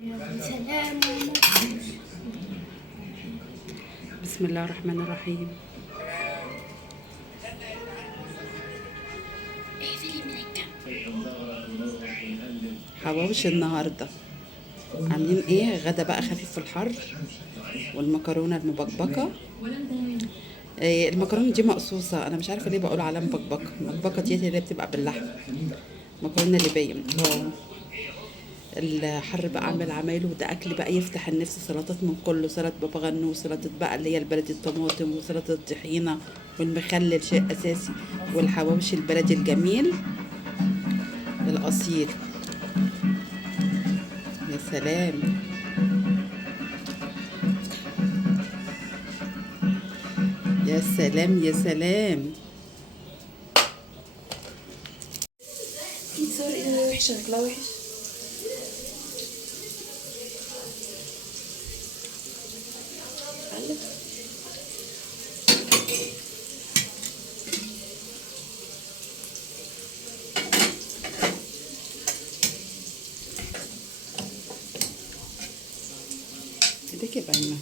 سلام. بسم الله الرحمن الرحيم. حواوشي النهارده عاملين ايه؟ غدا بقى خفيف في الحر، والمكرونه المبكبكه. المكرونه دي مقصوصه، انا مش عارفه ليه بقول عليها مبكبكه. المبكبكه دي اللي بتبقى باللحم، مكرونه ليبيه. الحر بقى عامل عمايله، وده اكل بقى يفتح النفس. سلطات من كله، سلطه بابا غنوج، سلطه بقى اللي هي البلدي الطماطم، وسلطه الطحينه، والمخلل شيء اساسي، والحواوشي البلدي الجميل الاصيل. يا سلام، يا سلام، يا سلام. في تصور ايه وحشة، شكلها وحش. قلب. ايديك باينه.